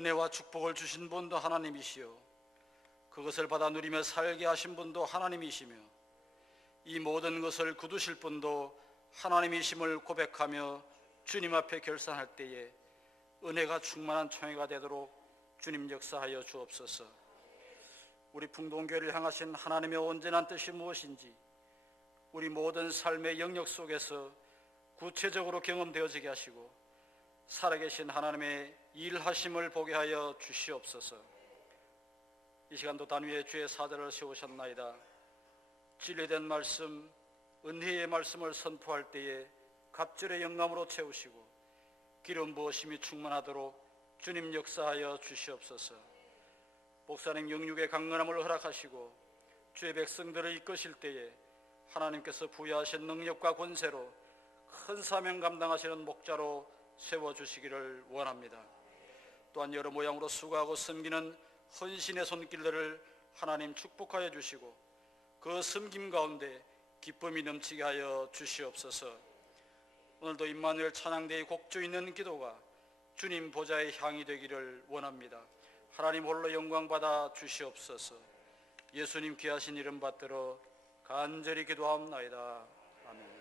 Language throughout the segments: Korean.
은혜와 축복을 주신 분도 하나님이시요 그것을 받아 누리며 살게 하신 분도 하나님이시며 이 모든 것을 거두실 분도 하나님이심을 고백하며 주님 앞에 결산할 때에 은혜가 충만한 총회가 되도록 주님 역사하여 주옵소서. 우리 풍동교회를 향하신 하나님의 온전한 뜻이 무엇인지 우리 모든 삶의 영역 속에서 구체적으로 경험되어지게 하시고 살아계신 하나님의 일하심을 보게 하여 주시옵소서. 이 시간도 단위의 주의 사자를 세우셨나이다. 진리된 말씀, 은혜의 말씀을 선포할 때에 갑절의 영감으로 채우시고 기름 부으심이 충만하도록 주님 역사하여 주시옵소서. 목사님 영육의 강건함을 허락하시고 주의 백성들을 이끄실 때에 하나님께서 부여하신 능력과 권세로 큰 사명 감당하시는 목자로 세워주시기를 원합니다. 또한 여러 모양으로 수고하고 섬기는 헌신의 손길들을 하나님 축복하여 주시고 그 섬김 가운데 기쁨이 넘치게 하여 주시옵소서. 오늘도 임마누엘 찬양대의 곡조 있는 기도가 주님 보좌의 향이 되기를 원합니다. 하나님 홀로 영광 받아 주시옵소서. 예수님 귀하신 이름 받들어 간절히 기도하옵나이다. 아멘.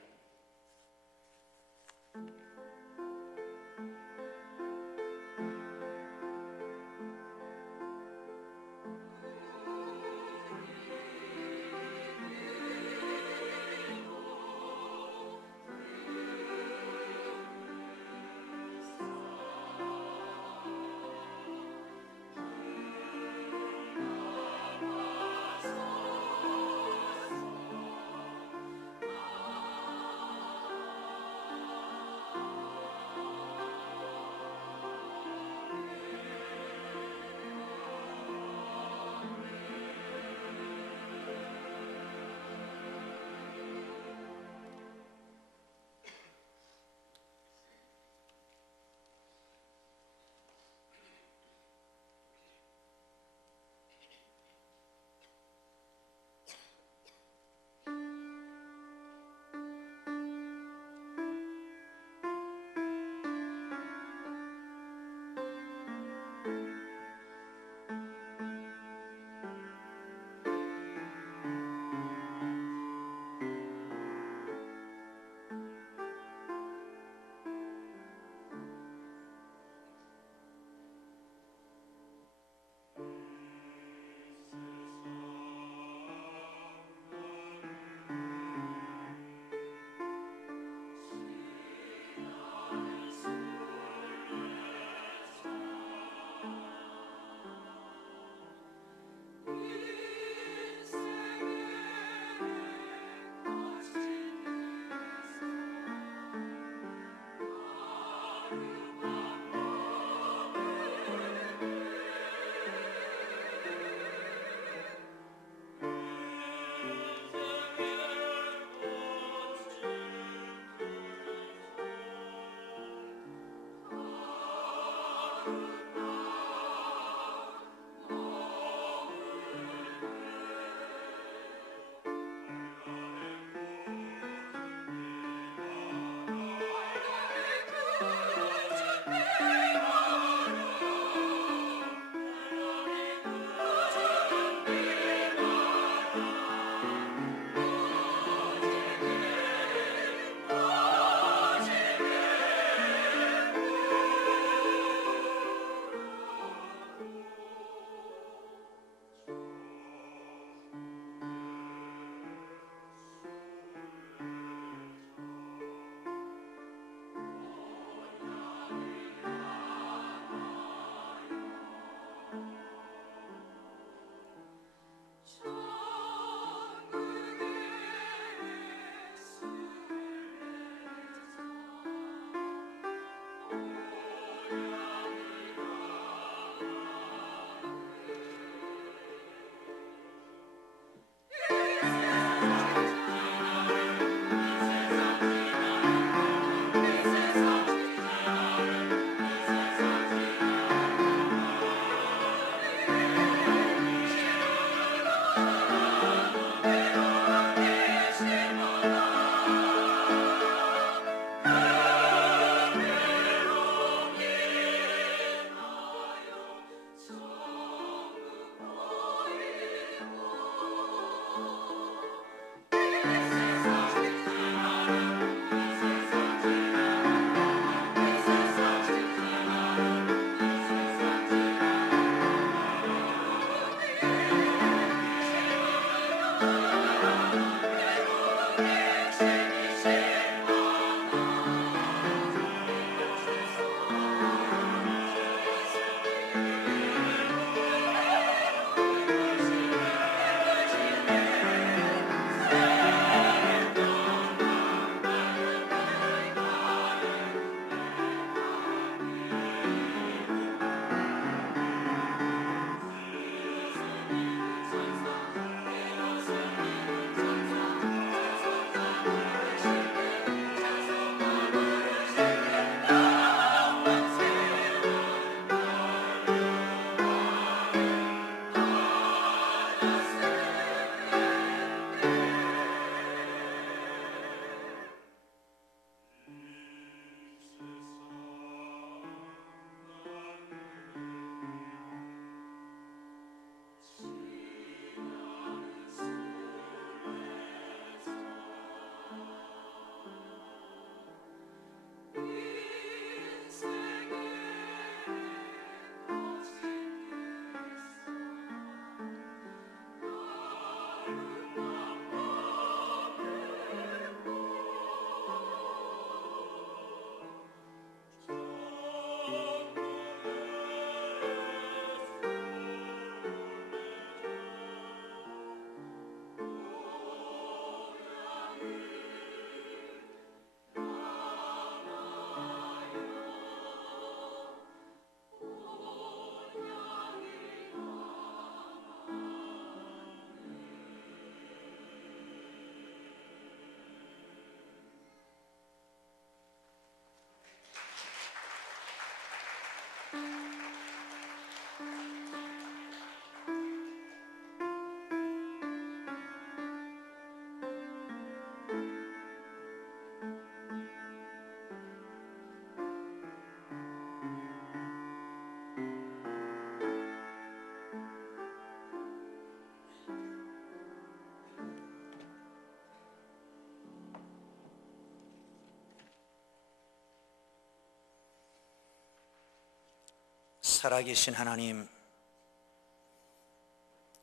살아계신 하나님,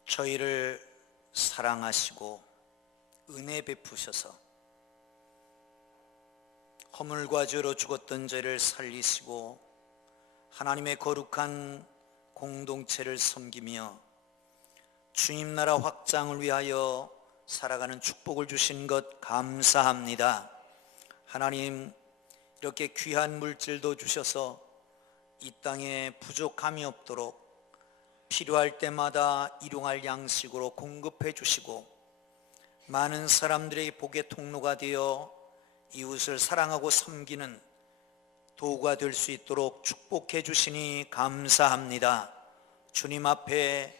저희를 사랑하시고 은혜 베푸셔서 허물과 죄로 죽었던 저희를 살리시고 하나님의 거룩한 공동체를 섬기며 주님 나라 확장을 위하여 살아가는 축복을 주신 것 감사합니다. 하나님, 이렇게 귀한 물질도 주셔서 이 땅에 부족함이 없도록 필요할 때마다 일용할 양식으로 공급해 주시고 많은 사람들의 복의 통로가 되어 이웃을 사랑하고 섬기는 도구가 될 수 있도록 축복해 주시니 감사합니다. 주님 앞에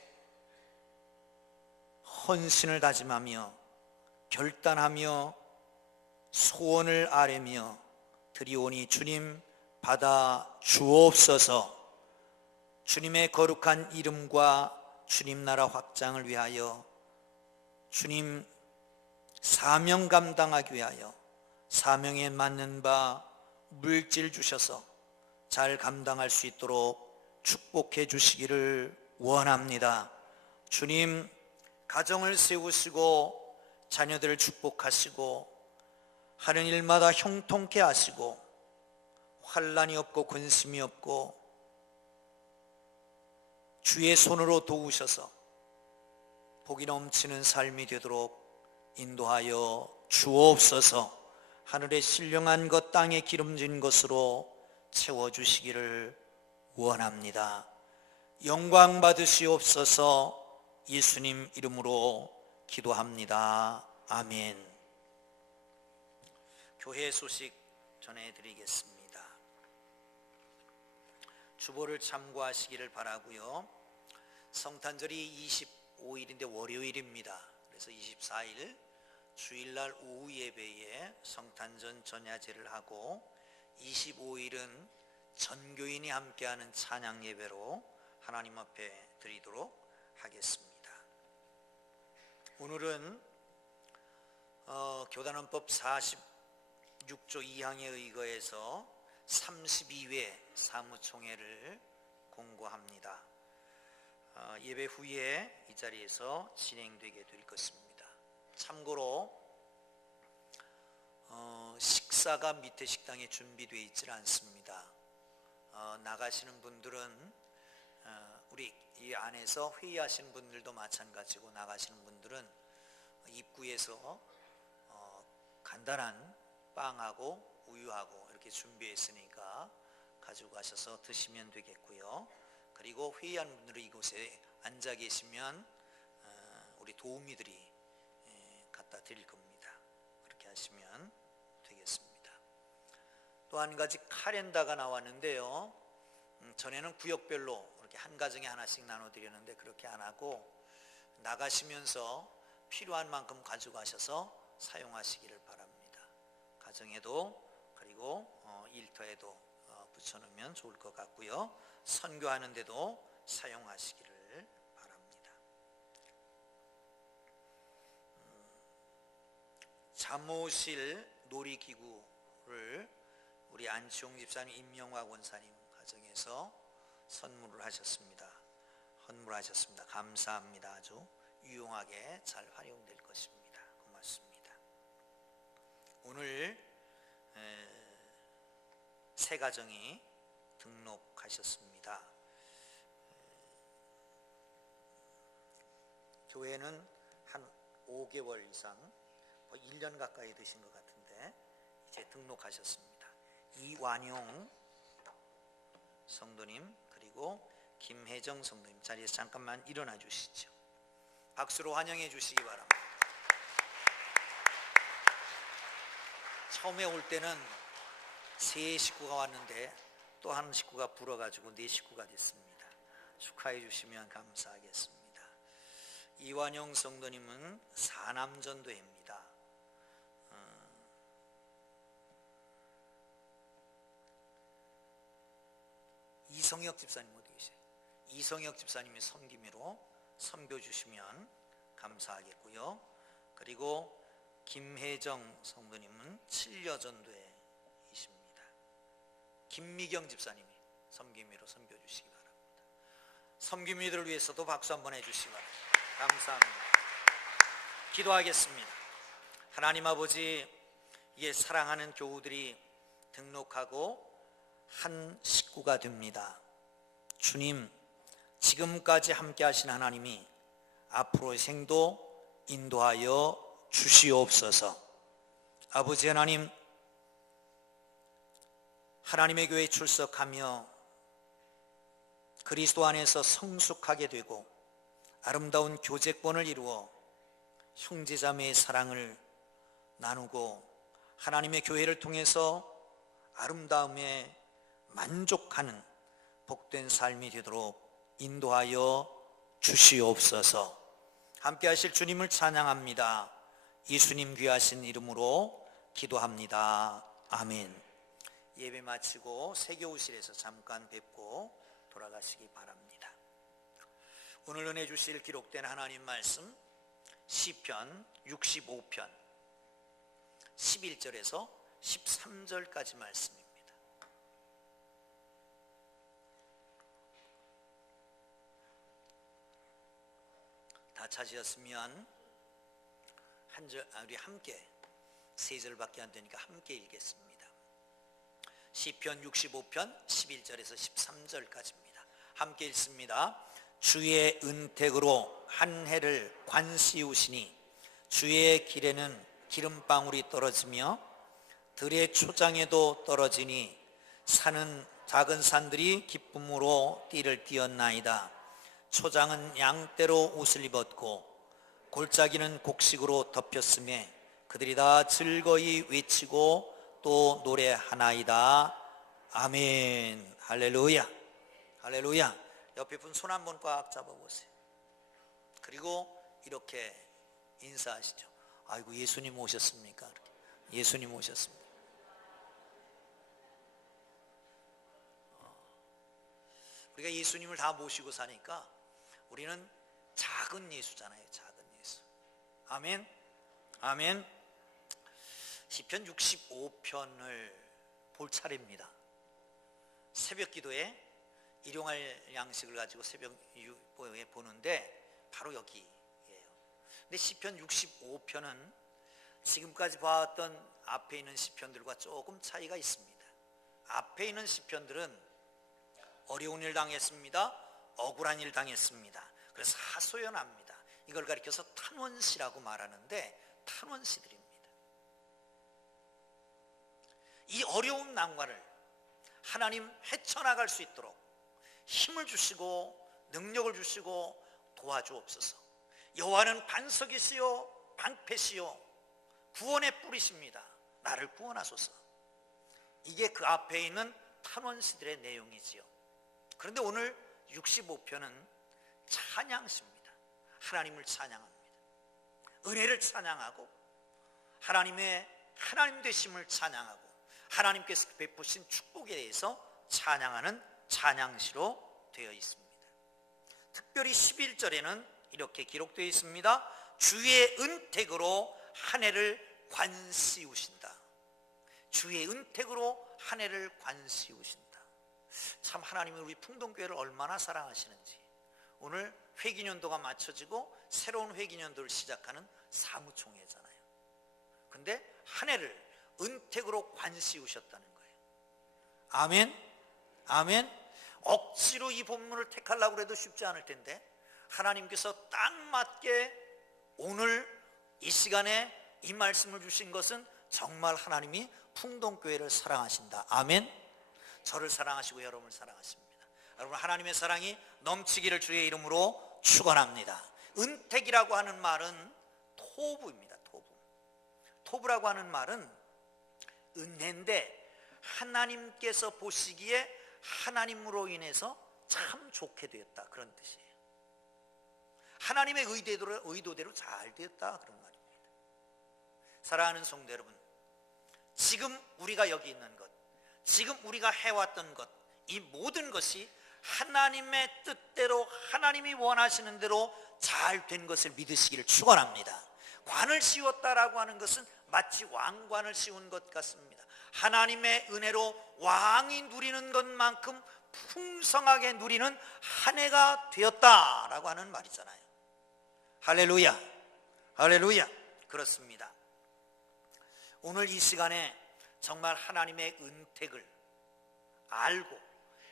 헌신을 다짐하며 결단하며 소원을 아뢰며 드리오니 주님 받아 주옵소서. 주님의 거룩한 이름과 주님 나라 확장을 위하여 주님 사명 감당하기 위하여 사명에 맞는 바 물질 주셔서 잘 감당할 수 있도록 축복해 주시기를 원합니다. 주님, 가정을 세우시고 자녀들을 축복하시고 하는 일마다 형통케 하시고 환난이 없고 근심이 없고 주의 손으로 도우셔서 복이 넘치는 삶이 되도록 인도하여 주옵소서. 하늘의 신령한 것 땅에 기름진 것으로 채워주시기를 원합니다. 영광 받으시옵소서. 예수님 이름으로 기도합니다. 아멘. 교회 소식 전해드리겠습니다. 주보를 참고하시기를 바라고요. 성탄절이 25일인데 월요일입니다. 그래서 24일 주일날 오후 예배에 성탄전 전야제를 하고 25일은 전교인이 함께하는 찬양 예배로 하나님 앞에 드리도록 하겠습니다. 오늘은 교단헌법 46조 2항에 의거해서 32회 사무총회를 공고합니다. 예배 후에 이 자리에서 진행되게 될 것입니다. 참고로 식사가 밑에 식당에 준비되어 있지 않습니다. 나가시는 분들은 우리 이 안에서 회의하시는 분들도 마찬가지고 나가시는 분들은 입구에서 간단한 빵하고 우유하고 이렇게 준비했으니까 가지고 가셔서 드시면 되겠고요. 그리고 회의하는 분들은 이곳에 앉아 계시면 우리 도우미들이 갖다 드릴 겁니다. 그렇게 하시면 되겠습니다. 또 한 가지 카렌다가 나왔는데요. 전에는 구역별로 이렇게 한 가정에 하나씩 나눠드렸는데 그렇게 안 하고 나가시면서 필요한 만큼 가지고 가셔서 사용하시기를 바랍니다. 가정에도 그리고 일터에도 붙여놓으면 좋을 것 같고요. 선교하는 데도 사용하시기를 바랍니다. 잠오실 놀이기구를 우리 안치홍 집사님, 임영화 권사님 가정에서 선물을 하셨습니다. 헌물하셨습니다. 감사합니다. 아주 유용하게 잘 활용될 것입니다. 고맙습니다. 오늘 새 가정이 등록하셨습니다. 교회는 한 5개월 이상 1년 가까이 되신 것 같은데 이제 등록하셨습니다. 이완용 성도님 그리고 김혜정 성도님 자리에서 잠깐만 일어나 주시죠. 박수로 환영해 주시기 바랍니다. 처음에 올 때는 세 식구가 왔는데 또 한 식구가 불어가지고 4식구가 됐습니다. 축하해 주시면 감사하겠습니다. 이완영 성도님은 사남전도회입니다. 이성혁 집사님 어디 계세요? 이성혁 집사님이 섬김으로 섬겨 주시면 감사하겠고요. 그리고 김혜정 성도님은 7여전도회이십니다. 김미경 집사님이 섬김으로 섬겨 주시기 바랍니다. 섬김이들을 위해서도 박수 한번 해주시기 바랍니다. 감사합니다. 기도하겠습니다. 하나님 아버지, 이게 사랑하는 교우들이 등록하고 한 식구가 됩니다. 주님, 지금까지 함께 하신 하나님이 앞으로의 생도 인도하여 주시옵소서. 아버지 하나님, 하나님의 교회에 출석하며 그리스도 안에서 성숙하게 되고 아름다운 교제권을 이루어 형제자매의 사랑을 나누고 하나님의 교회를 통해서 아름다움에 만족하는 복된 삶이 되도록 인도하여 주시옵소서. 함께 하실 주님을 찬양합니다. 예수님 귀하신 이름으로 기도합니다. 아멘. 예배 마치고 세교우실에서 잠깐 뵙고 돌아가시기 바랍니다. 오늘 은혜 주실 기록된 하나님 말씀 시편 65편 11절에서 13절까지 말씀입니다. 다 찾으셨으면 우리 함께 3절밖에 안 되니까 함께 읽겠습니다. 시편 65편 11절에서 13절까지입니다. 함께 읽습니다. 주의 은택으로 한 해를 관씌우시니 주의 길에는 기름방울이 떨어지며 들의 초장에도 떨어지니 작은 산들이 기쁨으로 띠를 띄었나이다. 초장은 양떼로 옷을 입었고 골짜기는 곡식으로 덮였음에 그들이 다 즐거이 외치고 또 노래하나이다. 아멘. 할렐루야. 할렐루야. 옆에 분 손 한번 꽉 잡아보세요. 그리고 이렇게 인사하시죠. 아이고, 예수님 오셨습니까? 예수님 오셨습니다. 우리가 예수님을 다 모시고 사니까 우리는 작은 예수잖아요. 작은 예수. 아멘. 아멘. 시편 65편을 볼 차례입니다. 새벽 기도에 일용할 양식을 가지고 새벽 유보에 보는데 바로 여기예요. 근데 시편 65편은 지금까지 봐왔던 앞에 있는 시편들과 조금 차이가 있습니다. 앞에 있는 시편들은 어려운 일 당했습니다. 억울한 일 당했습니다. 그래서 하소연합니다. 이걸 가리켜서 탄원시라고 말하는데 탄원시들입니다. 이 어려운 난관을 하나님 헤쳐나갈 수 있도록 힘을 주시고 능력을 주시고 도와주옵소서. 여호와는 반석이시요 방패시요 구원의 뿌리십니다. 나를 구원하소서. 이게 그 앞에 있는 탄원시들의 내용이지요. 그런데 오늘 65편은 찬양시입니다. 하나님을 찬양합니다. 은혜를 찬양하고 하나님 되심을 찬양하고 하나님께서 베푸신 축복에 대해서 찬양하는 찬양시로 되어 있습니다. 특별히 11절에는 이렇게 기록되어 있습니다. 주의 은택으로 한 해를 관씌우신다. 주의 은택으로 한 해를 관씌우신다. 참 하나님이 우리 풍동교회를 얼마나 사랑하시는지. 오늘 회기년도가 맞춰지고 새로운 회기년도를 시작하는 사무총회잖아요. 근데 한 해를 은택으로 관씌우셨다는 거예요. 아멘. 아멘. 억지로 이 본문을 택하려고 해도 쉽지 않을 텐데 하나님께서 딱 맞게 오늘 이 시간에 이 말씀을 주신 것은 정말 하나님이 풍동교회를 사랑하신다. 아멘. 저를 사랑하시고 여러분을 사랑하십니다. 여러분, 하나님의 사랑이 넘치기를 주의 이름으로 축원합니다. 은택이라고 하는 말은 토부입니다. 토부라고 하는 말은 은혜인데 하나님께서 보시기에 하나님으로 인해서 참 좋게 되었다, 그런 뜻이에요. 하나님의 의도대로 잘 되었다, 그런 말입니다. 사랑하는 성도 여러분, 지금 우리가 여기 있는 것, 지금 우리가 해왔던 것, 이 모든 것이 하나님의 뜻대로, 하나님이 원하시는 대로 잘 된 것을 믿으시기를 축원합니다. 관을 씌웠다라고 하는 것은 마치 왕관을 씌운 것 같습니다. 하나님의 은혜로 왕이 누리는 것만큼 풍성하게 누리는 한 해가 되었다라고 하는 말이잖아요. 할렐루야, 할렐루야. 그렇습니다. 오늘 이 시간에 정말 하나님의 은택을 알고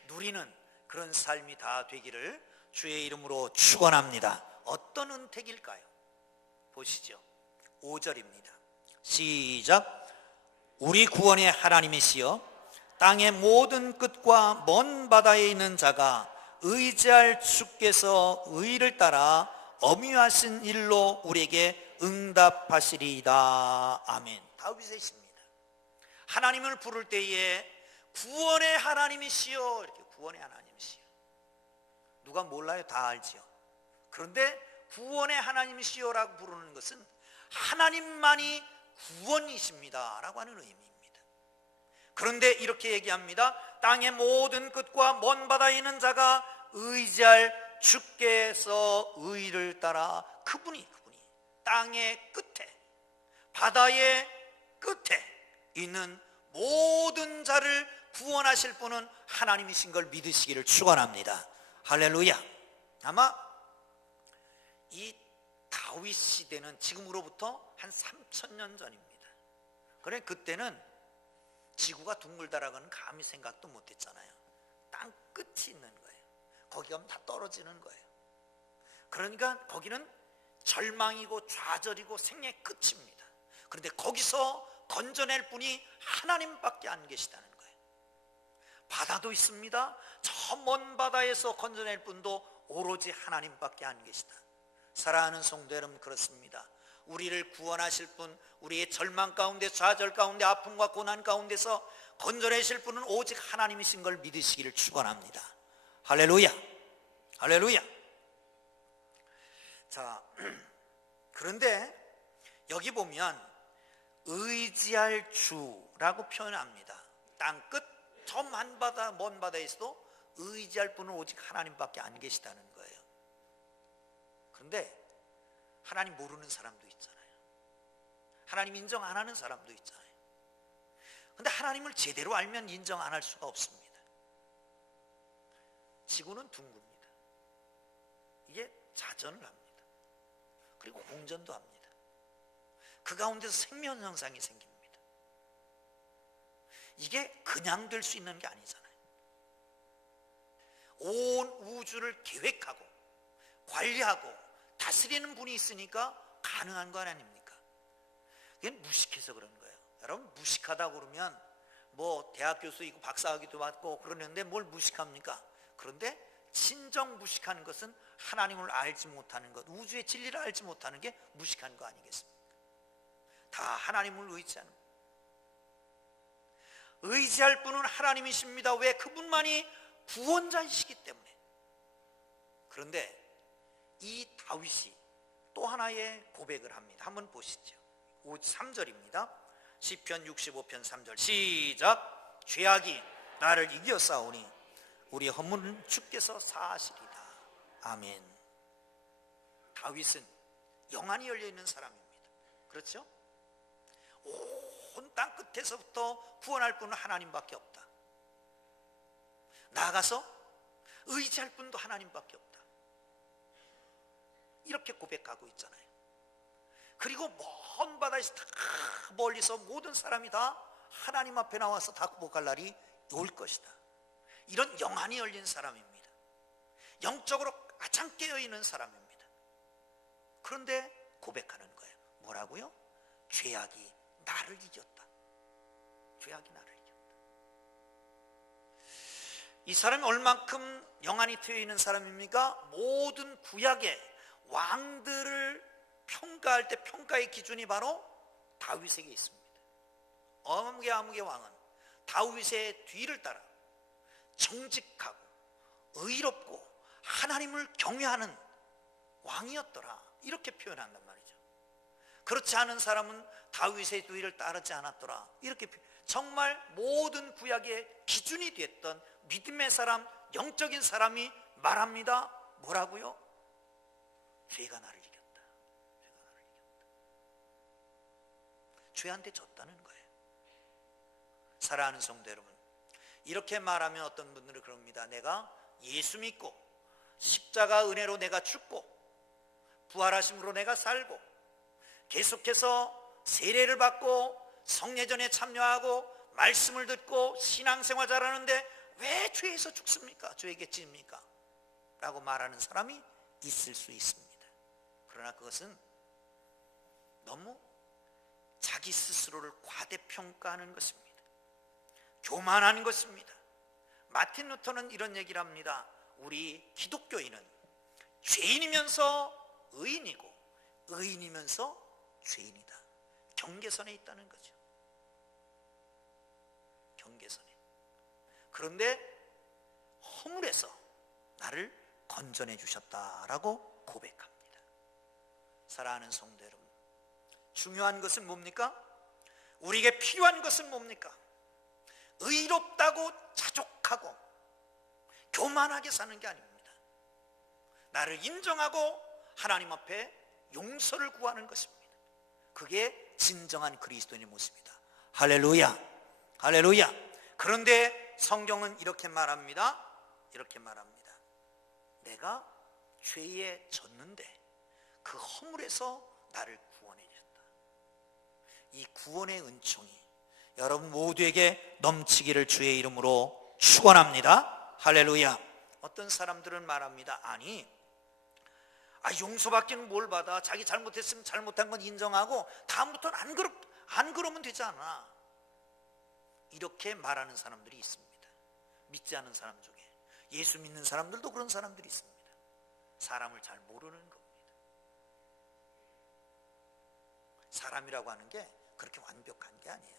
누리는 그런 삶이 다 되기를 주의 이름으로 축원합니다. 어떤 은택일까요? 보시죠. 5절입니다. 시작. 우리 구원의 하나님이시여 땅의 모든 끝과 먼 바다에 있는 자가 의지할 주께서 의를 따라 엄유하신 일로 우리에게 응답하시리이다. 아멘. 다윗의 시입니다. 하나님을 부를 때에 구원의 하나님이시여, 이렇게 구원의 하나님이시여. 누가 몰라요? 다 알지요. 그런데 구원의 하나님이시여라고 부르는 것은 하나님만이 구원이십니다 라고 하는 의미입니다. 그런데 이렇게 얘기합니다. 땅의 모든 끝과 먼 바다에 있는 자가 의지할 주께서 의를 따라, 그분이 땅의 끝에, 바다의 끝에 있는 모든 자를 구원하실 분은 하나님이신 걸 믿으시기를 축원합니다. 할렐루야. 아마 이 다윗 시대는 지금으로부터 한 3,000년 전입니다. 그래, 그때는 지구가 둥글다라고는 감히 생각도 못했잖아요. 땅 끝이 있는 거예요. 거기 가면 다 떨어지는 거예요. 그러니까 거기는 절망이고 좌절이고 생의 끝입니다. 그런데 거기서 건져낼 분이 하나님밖에 안 계시다는 거예요. 바다도 있습니다. 저 먼 바다에서 건져낼 분도 오로지 하나님밖에 안 계시다. 사랑하는 성도 여러분, 그렇습니다. 우리를 구원하실 분, 우리의 절망 가운데, 좌절 가운데, 아픔과 고난 가운데서 건져내실 분은 오직 하나님이신 걸 믿으시기를 축원합니다. 할렐루야, 할렐루야. 자, 그런데 여기 보면 의지할 주라고 표현합니다. 땅끝 저 먼 바다에서도 의지할 분은 오직 하나님밖에 안 계시다는 거예요. 그런데 하나님 모르는 사람도 있잖아요. 하나님 인정 안 하는 사람도 있잖아요. 그런데 하나님을 제대로 알면 인정 안 할 수가 없습니다. 지구는 둥굽니다. 이게 자전을 합니다. 그리고 공전도 합니다. 그 가운데서 생명 현상이 생깁니다. 이게 그냥 될 수 있는 게 아니잖아요. 온 우주를 계획하고 관리하고 다스리는 분이 있으니까 가능한 거 아닙니까? 이건 무식해서 그런 거예요. 여러분, 무식하다 그러면 뭐 대학 교수이고 박사학위도 받고 그러는데 뭘 무식합니까? 그런데 진정 무식한 것은 하나님을 알지 못하는 것, 우주의 진리를 알지 못하는 게 무식한 거 아니겠습니까? 다 하나님을 의지하는 것. 의지할 분은 하나님이십니다. 왜? 그분만이 구원자이시기 때문에. 그런데 이 다윗이 또 하나의 고백을 합니다. 한번 보시죠. 3절입니다. 시편 65편 3절 시작. 죄악이 나를 이겨싸우니 우리 허물은 주께서 사하시리다. 아멘. 다윗은 영안이 열려있는 사람입니다. 그렇죠? 온 땅 끝에서부터 구원할 분은 하나님밖에 없다. 나아가서 의지할 분도 하나님밖에 없다. 이렇게 고백하고 있잖아요. 그리고 먼 바다에서 다 멀리서 모든 사람이 다 하나님 앞에 나와서 다 고백할 날이 올 것이다. 이런 영안이 열린 사람입니다. 영적으로 가장 깨어있는 사람입니다. 그런데 고백하는 거예요. 뭐라고요? 죄악이 나를 이겼다. 죄악이 나를 이겼다. 이 사람이 얼만큼 영안이 트여있는 사람입니까? 모든 구약의 왕들을 평가할 때 평가의 기준이 바로 다윗에게 있습니다. 어묵의 왕은 다윗의 뒤를 따라 정직하고 의롭고 하나님을 경외하는 왕이었더라, 이렇게 표현한단 말이죠. 그렇지 않은 사람은 다윗의 뒤를 따르지 않았더라, 이렇게 정말 모든 구약의 기준이 됐던 믿음의 사람, 영적인 사람이 말합니다. 뭐라고요? 죄가 나를 이겼다. 죄가 나를 이겼다. 죄한테 졌다는 거예요. 사랑하는 성도 여러분, 이렇게 말하면 어떤 분들은 그럽니다. 내가 예수 믿고 십자가 은혜로 내가 죽고 부활하심으로 내가 살고 계속해서 세례를 받고 성례전에 참여하고 말씀을 듣고 신앙생활 잘하는데 왜 죄에서 죽습니까? 죄에게 찝니까? 라고 말하는 사람이 있을 수 있습니다. 그러나 그것은 너무 자기 스스로를 과대평가하는 것입니다. 교만한 것입니다. 마틴 루터는 이런 얘기를 합니다. 우리 기독교인은 죄인이면서 의인이고 의인이면서 죄인이다. 경계선에 있다는 거죠. 경계선에. 그런데 허물에서 나를 건져내 주셨다라고 고백합니다. 사랑하는 성도 여러분, 중요한 것은 뭡니까? 우리에게 필요한 것은 뭡니까? 의롭다고 자족하고 교만하게 사는 게 아닙니다. 나를 인정하고 하나님 앞에 용서를 구하는 것입니다. 그게 진정한 그리스도인의 모습이다. 할렐루야, 할렐루야. 그런데 성경은 이렇게 말합니다. 이렇게 말합니다. 내가 죄에 졌는데 그 허물에서 나를 구원해 주셨다. 이 구원의 은총이 여러분 모두에게 넘치기를 주의 이름으로 축원합니다. 할렐루야. 어떤 사람들은 말합니다. 아니, 용서받기는 뭘 받아? 자기 잘못했으면 잘못한 건 인정하고 다음부터는 안 그러면 되지 않아? 이렇게 말하는 사람들이 있습니다. 믿지 않은 사람 중에. 예수 믿는 사람들도 그런 사람들이 있습니다. 사람을 잘 모르는 겁니다. 사람이라고 하는 게 그렇게 완벽한 게 아니에요.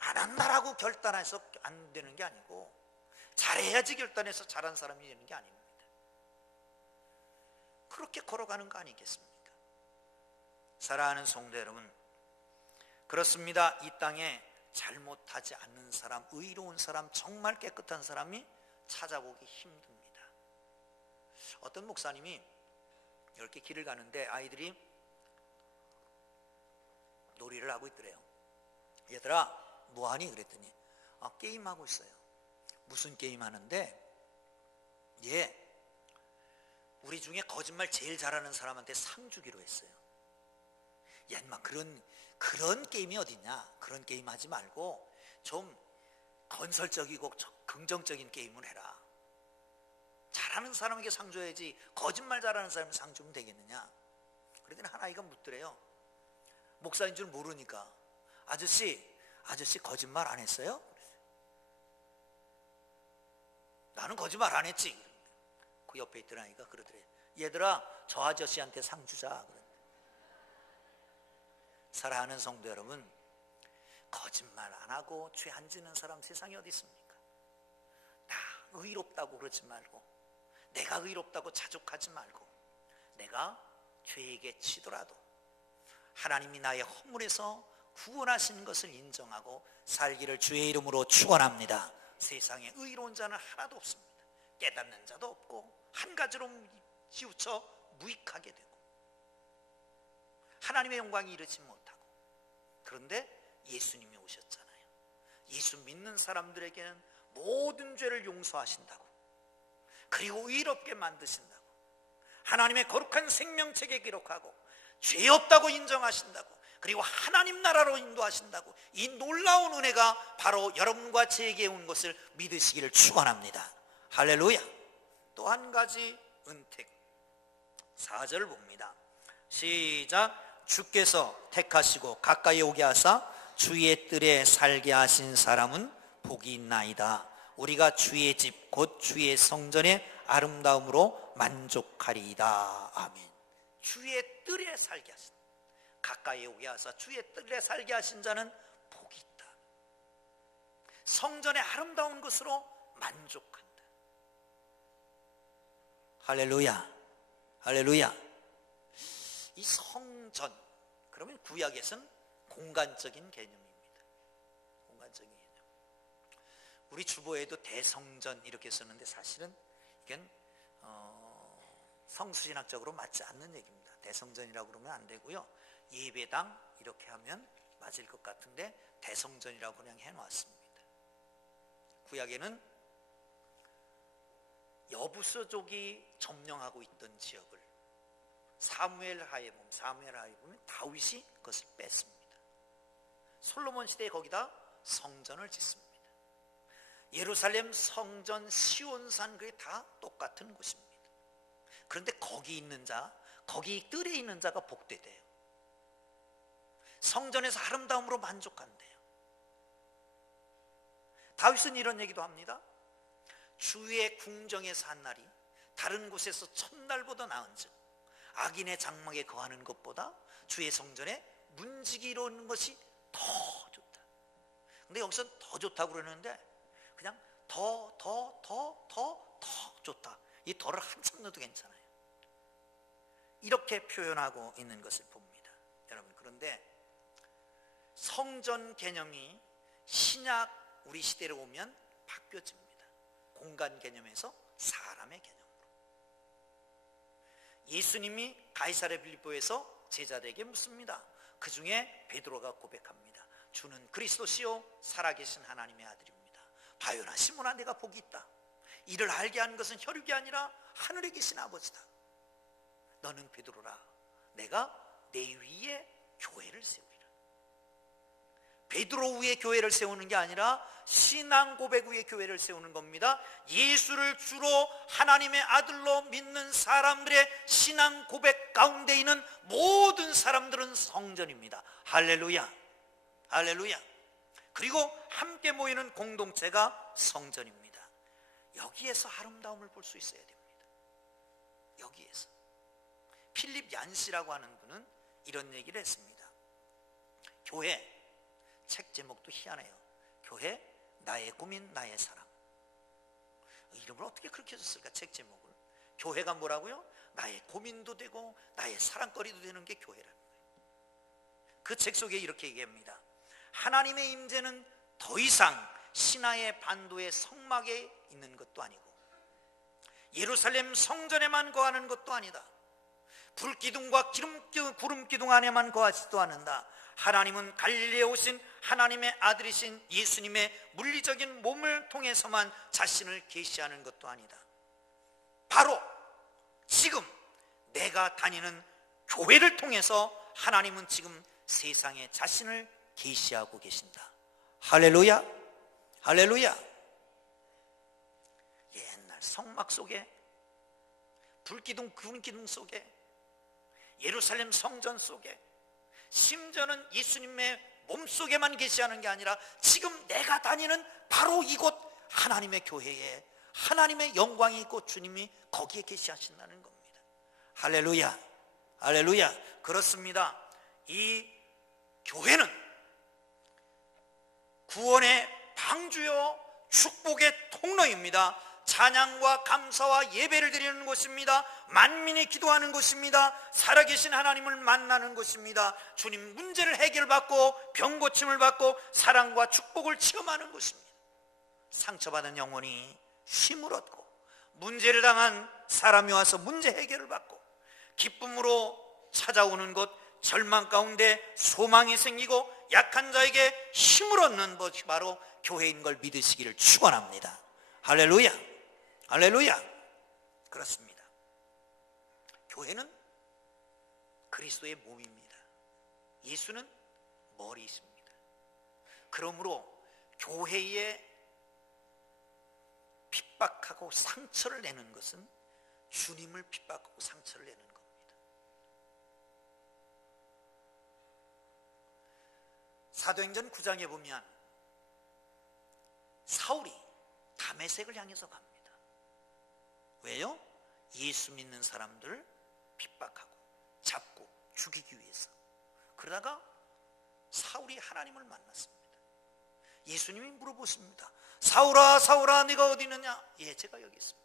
안 한다라고 결단해서 안 되는 게 아니고 잘해야지 결단해서 잘한 사람이 되는 게 아닙니다. 그렇게 걸어가는 거 아니겠습니까? 사랑하는 성도 여러분, 그렇습니다. 이 땅에 잘못하지 않는 사람, 의로운 사람, 정말 깨끗한 사람이 찾아보기 힘듭니다. 어떤 목사님이 이렇게 길을 가는데 아이들이 놀이를 하고 있더래요. 얘들아 뭐하니? 그랬더니 게임하고 있어요. 무슨 게임 하는데 우리 중에 거짓말 제일 잘하는 사람한테 상 주기로 했어요. 야 인마 그런 게임이 어딨냐? 그런 게임 하지 말고 좀 건설적이고 긍정적인 게임을 해라. 잘하는 사람에게 상 줘야지 거짓말 잘하는 사람에게 상 주면 되겠느냐? 그랬더니 한 아이가 묻더래요. 목사인 줄 모르니까 아저씨 거짓말 안 했어요? 나는 거짓말 안 했지. 그 옆에 있던 아이가 그러더래요. 얘들아 저 아저씨한테 상 주자. 사랑하는 성도 여러분, 거짓말 안 하고 죄 안 짓는 사람 세상에 어디 있습니까? 나 의롭다고 그러지 말고, 내가 의롭다고 자족하지 말고, 내가 죄에게 치더라도 하나님이 나의 허물에서 구원하신 것을 인정하고 살기를 주의 이름으로 축원합니다. 세상에 의로운 자는 하나도 없습니다. 깨닫는 자도 없고 한 가지로 치우쳐 무익하게 되고 하나님의 영광이 이르지 못하고. 그런데 예수님이 오셨잖아요. 예수 믿는 사람들에게는 모든 죄를 용서하신다고, 그리고 의롭게 만드신다고, 하나님의 거룩한 생명책에 기록하고 죄 없다고 인정하신다고, 그리고 하나님 나라로 인도하신다고. 이 놀라운 은혜가 바로 여러분과 제게 온 것을 믿으시기를 축원합니다. 할렐루야. 또 한 가지 은택 4절 봅니다. 시작. 주께서 택하시고 가까이 오게 하사 주의 뜰에 살게 하신 사람은 복이 있나이다. 우리가 주의 집 곧 주의 성전의 아름다움으로 만족하리이다. 아멘. 주의 뜰에 살게 하신, 가까이 오게 하사 주의 뜰에 살게 하신 자는 복이 있다. 성전의 아름다운 것으로 만족한다. 할렐루야, 할렐루야. 이 성전, 그러면 구약에서는 공간적인 개념입니다. 공간적인 개념. 우리 주보에도 대성전 이렇게 썼는데 사실은 이건 성수신학적으로 맞지 않는 얘기입니다. 대성전이라고 그러면 안 되고요. 예배당 이렇게 하면 맞을 것 같은데 대성전이라고 그냥 해놨습니다. 구약에는 여부서족이 점령하고 있던 지역을 사무엘 하에 보면 다윗이 그것을 뺐습니다. 솔로몬 시대에 거기다 성전을 짓습니다. 예루살렘 성전 시온산 그게 다 똑같은 곳입니다. 그런데 거기 있는 자, 거기 뜰에 있는 자가 복되대요. 성전에서 아름다움으로 만족한대요. 다윗은 이런 얘기도 합니다. 주의 궁정에서 한 날이 다른 곳에서 첫날보다 나은즉 악인의 장막에 거하는 것보다 주의 성전에 문지기 이루는 것이 더 좋다. 근데 여기서 더 좋다고 그러는데 그냥 더 좋다. 이 더를 한참 넣어도 괜찮아요. 이렇게 표현하고 있는 것을 봅니다. 여러분, 그런데 성전 개념이 신약 우리 시대로 오면 바뀌어집니다. 공간 개념에서 사람의 개념으로. 예수님이 가이사랴 빌립보에서 제자들에게 묻습니다. 그 중에 베드로가 고백합니다. 주는 그리스도시요 살아계신 하나님의 아들입니다. 바요나 시몬아, 내가 복이 있다. 이를 알게 한 것은 혈육이 아니라 하늘에 계신 아버지다. 너는 베드로라. 내가 내 위에 교회를 세우리라. 베드로 위에 교회를 세우는 게 아니라 신앙 고백 위에 교회를 세우는 겁니다. 예수를 주로 하나님의 아들로 믿는 사람들의 신앙 고백 가운데 있는 모든 사람들은 성전입니다. 할렐루야, 할렐루야. 그리고 함께 모이는 공동체가 성전입니다. 여기에서 아름다움을 볼 수 있어야 됩니다. 여기에서. 필립 얀시라고 하는 분은 이런 얘기를 했습니다. 교회, 책 제목도 희한해요. 교회, 나의 고민, 나의 사랑. 이름을 어떻게 그렇게 줬을까, 책 제목을. 교회가 뭐라고요? 나의 고민도 되고 나의 사랑거리도 되는 게 교회라는 거예요. 그 책 속에 이렇게 얘기합니다. 하나님의 임재는 더 이상 신하의 반도의 성막에 있는 것도 아니고 예루살렘 성전에만 거하는 것도 아니다. 불기둥과 구름기둥 안에만 거하지도 않는다. 하나님은 갈릴리에 오신 하나님의 아들이신 예수님의 물리적인 몸을 통해서만 자신을 계시하는 것도 아니다. 바로 지금 내가 다니는 교회를 통해서 하나님은 지금 세상에 자신을 계시하고 계신다. 할렐루야, 할렐루야. 옛날 성막 속에, 불기둥 구름기둥 속에, 예루살렘 성전 속에, 심지어는 예수님의 몸속에만 계시하는 게 아니라 지금 내가 다니는 바로 이곳 하나님의 교회에 하나님의 영광이 있고 주님이 거기에 계시하신다는 겁니다. 할렐루야, 할렐루야. 그렇습니다. 이 교회는 구원의 방주요 축복의 통로입니다. 찬양과 감사와 예배를 드리는 곳입니다. 만민이 기도하는 곳입니다. 살아계신 하나님을 만나는 곳입니다. 주님 문제를 해결받고 병 고침을 받고 사랑과 축복을 체험하는 곳입니다. 상처받은 영혼이 힘을 얻고 문제를 당한 사람이 와서 문제 해결을 받고 기쁨으로 찾아오는 곳, 절망 가운데 소망이 생기고 약한 자에게 힘을 얻는 것이 바로 교회인 걸 믿으시기를 축원합니다. 할렐루야, 할렐루야. 그렇습니다. 교회는 그리스도의 몸입니다. 예수는 머리이십니다. 그러므로 교회에 핍박하고 상처를 내는 것은 주님을 핍박하고 상처를 내는 겁니다. 사도행전 9장에 보면 사울이 다메섹을 향해서 갑니다. 왜요? 예수 믿는 사람들을 핍박하고 잡고 죽이기 위해서. 그러다가 사울이 하나님을 만났습니다. 예수님이 물어보십니다. 사울아 사울아 네가 어디 있느냐? 예, 제가 여기 있습니다.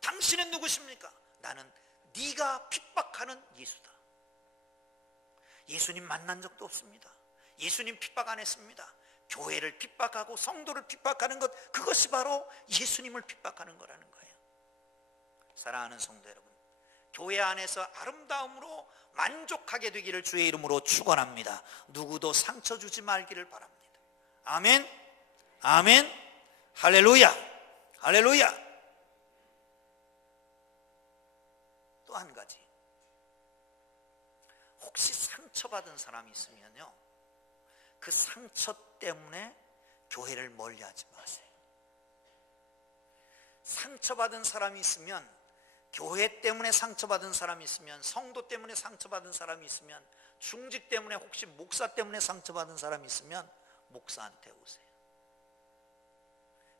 당신은 누구십니까? 나는 네가 핍박하는 예수다. 예수님 만난 적도 없습니다. 예수님 핍박 안 했습니다. 교회를 핍박하고 성도를 핍박하는 것, 그것이 바로 예수님을 핍박하는 거라는 거예요. 사랑하는 성도 여러분, 교회 안에서 아름다움으로 만족하게 되기를 주의 이름으로 축원합니다. 누구도 상처 주지 말기를 바랍니다. 아멘, 아멘, 할렐루야, 할렐루야. 또 한 가지, 혹시 상처받은 사람이 있으면요, 그 상처 때문에 교회를 멀리하지 마세요. 상처받은 사람이 있으면, 교회 때문에 상처받은 사람이 있으면, 성도 때문에 상처받은 사람이 있으면, 중직 때문에, 혹시 목사 때문에 상처받은 사람이 있으면 목사한테 오세요.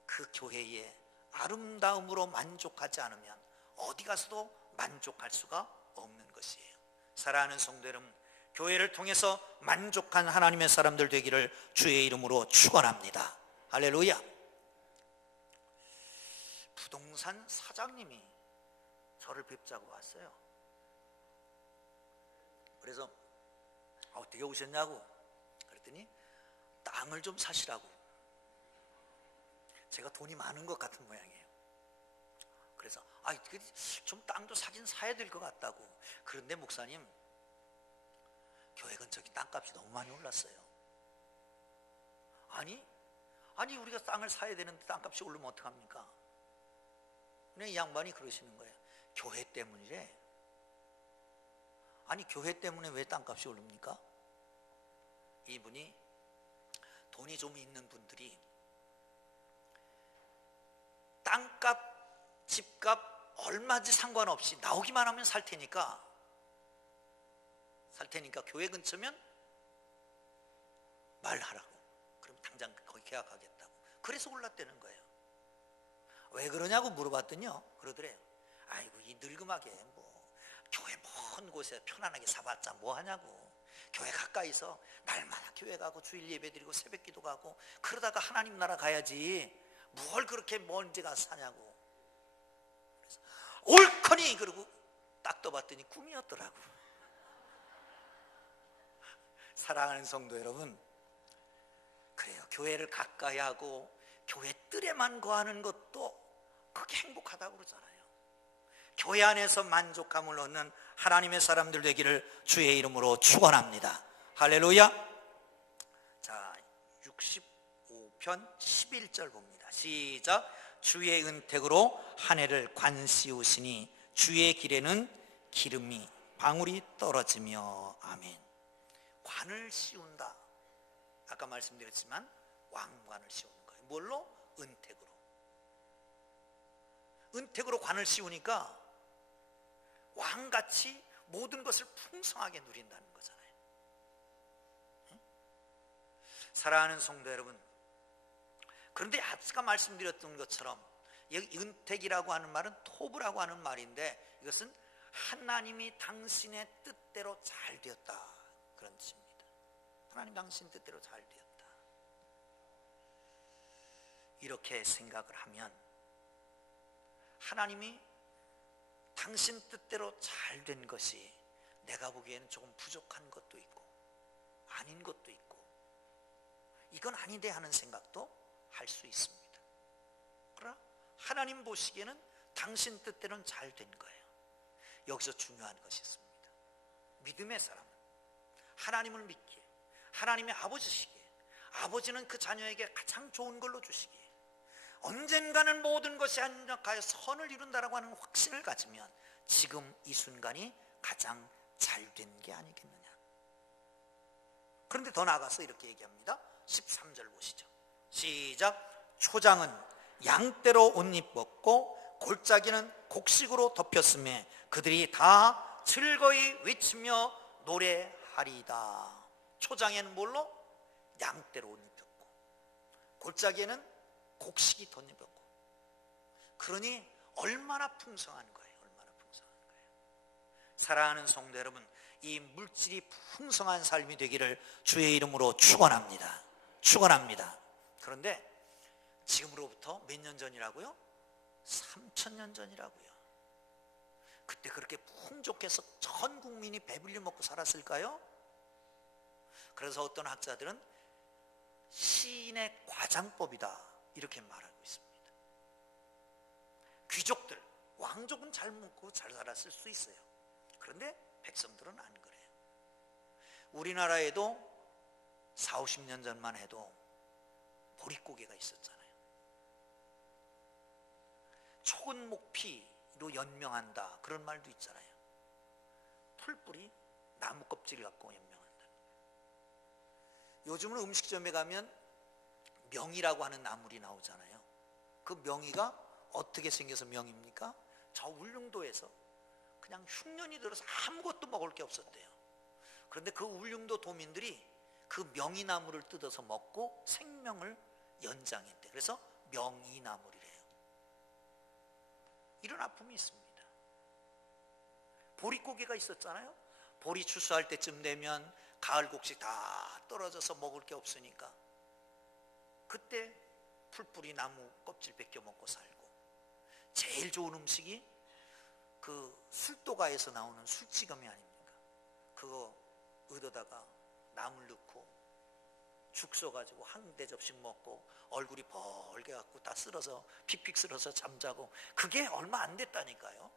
그 교회의 아름다움으로 만족하지 않으면 어디 가서도 만족할 수가 없는 것이에요. 사랑하는 성도 여러분, 교회를 통해서 만족한 하나님의 사람들 되기를 주의 이름으로 축원합니다. 할렐루야. 부동산 사장님이 저를 뵙자고 왔어요. 그래서 어떻게 오셨냐고 그랬더니 땅을 좀 사시라고. 제가 돈이 많은 것 같은 모양이에요. 그래서 좀 땅도 사긴 사야 될 것 같다고. 그런데 목사님, 교회 근처 땅값이 너무 많이 올랐어요. 아니 우리가 땅을 사야 되는데 땅값이 오르면 어떡합니까? 근데 이 양반이 그러시는 거예요. 교회 때문이래. 아니 교회 때문에 왜 땅값이 오릅니까? 이분이 돈이 좀 있는 분들이 땅값, 집값 얼마인지 상관없이 나오기만 하면 살 테니까 교회 근처면 말하라고. 그럼 당장 거기 계약하겠다고. 그래서 올랐다는 거예요. 왜 그러냐고 물어봤더니요, 그러더래요. 아이고 이 늙음하게 교회 먼 곳에 편안하게 사봤자 뭐 하냐고. 교회 가까이서 날마다 교회 가고 주일 예배 드리고 새벽 기도 가고 그러다가 하나님 나라 가야지 뭘 그렇게 먼 데 가서 사냐고. 그래서 옳거니 그러고 딱 떠봤더니 꿈이었더라고. 사랑하는 성도 여러분, 그래요. 교회를 가까이 하고 교회 뜰에만 거하는 것도 그게 행복하다고 그러잖아요. 교회 안에서 만족감을 얻는 하나님의 사람들 되기를 주의 이름으로 축원합니다. 할렐루야. 자, 65편 11절 봅니다. 시작. 주의 은택으로 한 해를 관 씌우시니 주의 길에는 기름이 방울이 떨어지며. 아멘. 관을 씌운다. 아까 말씀드렸지만 왕관을 씌우는 거예요. 뭘로? 은택으로. 은택으로 관을 씌우니까 왕같이 모든 것을 풍성하게 누린다는 거잖아요. 사랑하는 성도 여러분, 그런데 아까 말씀드렸던 것처럼 여기 은택이라고 하는 말은 토브라고 하는 말인데, 이것은 하나님이 당신의 뜻대로 잘 되었다, 그런 뜻입니다. 하나님 당신 뜻대로 잘 되었다. 이렇게 생각을 하면 하나님이 당신 뜻대로 잘 된 것이 내가 보기에는 조금 부족한 것도 있고 아닌 것도 있고 이건 아닌데 하는 생각도 할 수 있습니다. 그러나 하나님 보시기에는 당신 뜻대로는 잘 된 거예요. 여기서 중요한 것이 있습니다. 믿음의 사람은 하나님을 믿기에, 하나님의 아버지시기에, 아버지는 그 자녀에게 가장 좋은 걸로 주시기에, 언젠가는 모든 것이 합력하여 선을 이룬다라고 하는 확신을 가지면 지금 이 순간이 가장 잘 된 게 아니겠느냐. 그런데 더 나아가서 이렇게 얘기합니다. 13절 보시죠. 시작. 초장은 양떼로 옷 입었고 골짜기는 곡식으로 덮였음에 그들이 다 즐거이 외치며 노래하리다. 초장에는 뭘로? 양떼로 옷 입혔고, 골짜기에는 곡식이 덧입혔고. 그러니 얼마나 풍성한 거예요. 얼마나 풍성한 거예요. 사랑하는 성도 여러분, 이 물질이 풍성한 삶이 되기를 주의 이름으로 축원합니다. 축원합니다. 그런데 지금으로부터 몇 년 전이라고요? 3,000년 전이라고요. 그때 그렇게 풍족해서 전 국민이 배불리 먹고 살았을까요? 그래서 어떤 학자들은 시인의 과장법이다 이렇게 말하고 있습니다. 귀족들, 왕족은 잘 먹고 잘 살았을 수 있어요. 그런데 백성들은 안 그래요. 우리나라에도 40-50년 전만 해도 보릿고개가 있었잖아요. 촉은 목피로 연명한다 그런 말도 있잖아요. 풀뿌리 나무 껍질 갖고 연명한다. 요즘은 음식점에 가면 명이라고 하는 나물이 나오잖아요. 그 명이가 어떻게 생겨서 명입니까? 저 울릉도에서 그냥 흉년이 들어서 아무것도 먹을 게 없었대요. 그런데 그 울릉도 도민들이 그 명이나물을 뜯어서 먹고 생명을 연장했대. 그래서 명이나물이래요. 이런 아픔이 있습니다. 보릿고개가 있었잖아요. 보리 추수할 때쯤 되면 가을 곡식 다 떨어져서 먹을 게 없으니까 그때 풀뿌리 나무 껍질 벗겨 먹고 살고, 제일 좋은 음식이 그 술도가에서 나오는 술찌검이 아닙니까? 그거 얻어다가 나물 넣고 죽 써가지고 한 대접씩 먹고 얼굴이 벌게 갖고 다 쓸어서 픽픽 쓸어서 잠자고, 그게 얼마 안 됐다니까요.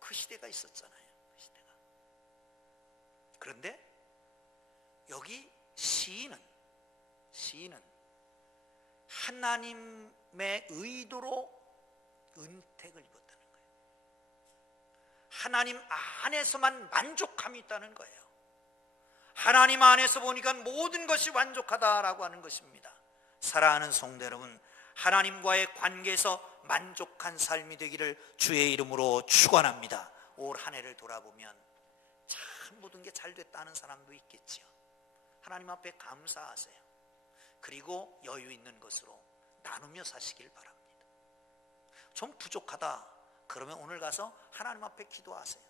그 시대가 있었잖아요. 그 시대가. 그런데 여기 시인은 하나님의 의도로 은택을 입었다는 거예요. 하나님 안에서만 만족함이 있다는 거예요. 하나님 안에서 보니까 모든 것이 완족하다라고 하는 것입니다. 사랑하는 성도 여러분, 하나님과의 관계에서 만족한 삶이 되기를 주의 이름으로 축원합니다. 올 한 해를 돌아보면 참 모든 게 잘 됐다는 사람도 있겠지요. 하나님 앞에 감사하세요. 그리고 여유 있는 것으로 나누며 사시길 바랍니다. 좀 부족하다 그러면 오늘 가서 하나님 앞에 기도하세요.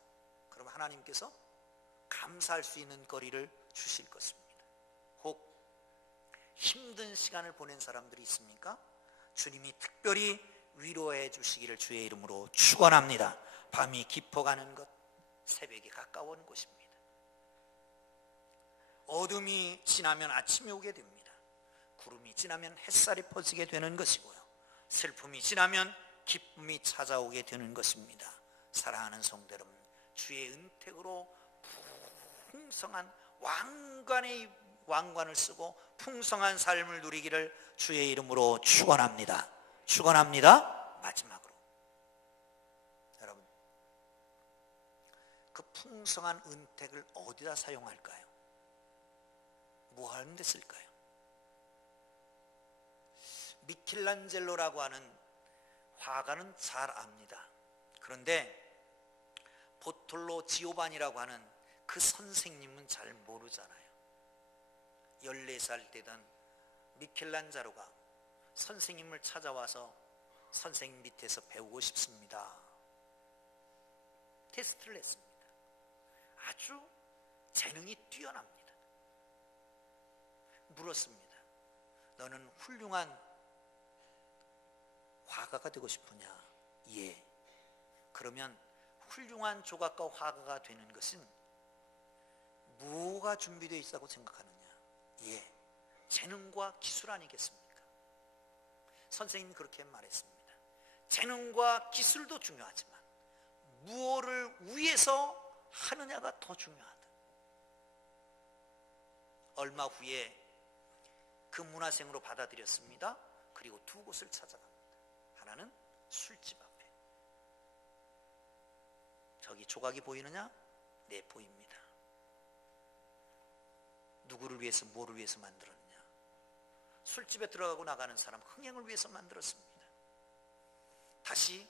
그러면 하나님께서 감사할 수 있는 거리를 주실 것입니다. 혹 힘든 시간을 보낸 사람들이 있습니까? 주님이 특별히 위로해 주시기를 주의 이름으로 축원합니다. 밤이 깊어가는 것, 새벽이 가까운 곳입니다. 어둠이 지나면 아침이 오게 됩니다. 구름이 지나면 햇살이 퍼지게 되는 것이고요. 슬픔이 지나면 기쁨이 찾아오게 되는 것입니다. 사랑하는 성도 여러분, 주의 은택으로 풍성한 왕관을 쓰고 풍성한 삶을 누리기를 주의 이름으로 축원합니다. 축원합니다. 마지막으로 여러분, 그 풍성한 은택을 어디다 사용할까요? 뭐 하는 데 쓸까요? 미켈란젤로라고 하는 화가는 잘 압니다. 그런데 보톨로 지오반이라고 하는 그 선생님은 잘 모르잖아요. 14살 되던 미켈란젤로가 선생님을 찾아와서 선생님 밑에서 배우고 싶습니다. 테스트를 했습니다. 아주 재능이 뛰어납니다. 물었습니다. 너는 훌륭한 화가가 되고 싶으냐? 예. 그러면 훌륭한 조각가 화가가 되는 것은 뭐가 준비되어 있다고 생각하느냐? 예. 재능과 기술 아니겠습니까? 선생님이 그렇게 말했습니다. 재능과 기술도 중요하지만 무엇을 위해서 하느냐가 더 중요하다. 얼마 후에 그 문화생으로 받아들였습니다. 그리고 두 곳을 찾아갑니다. 하나는 술집 앞에. 저기 조각이 보이느냐? 네, 보입니다. 누구를 위해서, 뭐를 위해서 만들었느냐? 술집에 들어가고 나가는 사람, 흥행을 위해서 만들었습니다. 다시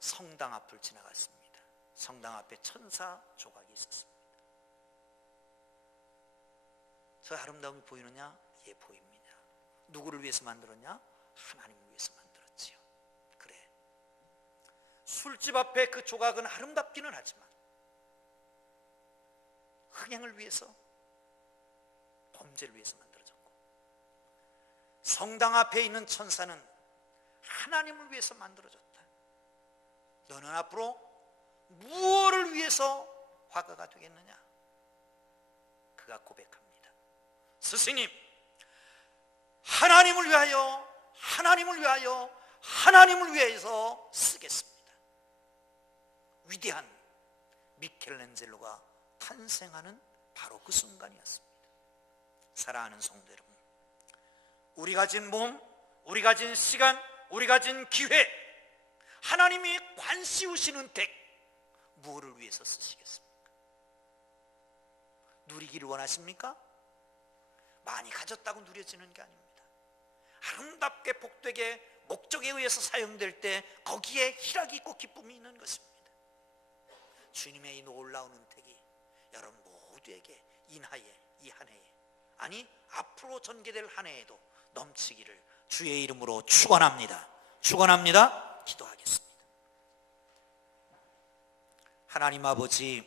성당 앞을 지나갔습니다. 성당 앞에 천사 조각이 있었습니다. 저 아름다움이 보이느냐? 예, 보입니다. 누구를 위해서 만들었냐? 하나님을 위해서 만들었지요. 그래, 술집 앞에 그 조각은 아름답기는 하지만 흥행을 위해서, 범죄를 위해서 만들어졌고, 성당 앞에 있는 천사는 하나님을 위해서 만들어졌다. 너는 앞으로 무엇을 위해서 화가가 되겠느냐? 그가 고백합니다. 스승님, 하나님을 위하여, 하나님을 위하여, 하나님을 위해서 쓰겠습니다. 위대한 미켈란젤로가 탄생하는 바로 그 순간이었습니다. 사랑하는 성도 여러분, 우리 가진 몸, 우리 가진 시간, 우리 가진 기회, 하나님이 관씌우시는 덱, 무엇을 위해서 쓰시겠습니까? 누리기를 원하십니까? 많이 가졌다고 누려지는 게 아닙니다. 아름답게 복되게 목적에 의해서 사용될 때 거기에 희락이 있고 기쁨이 있는 것입니다. 주님의 이 놀라운 은택이 여러분 모두에게 이 한 해에, 아니 앞으로 전개될 한 해에도 넘치기를 주의 이름으로 축원합니다. 축원합니다. 기도하겠습니다. 하나님 아버지,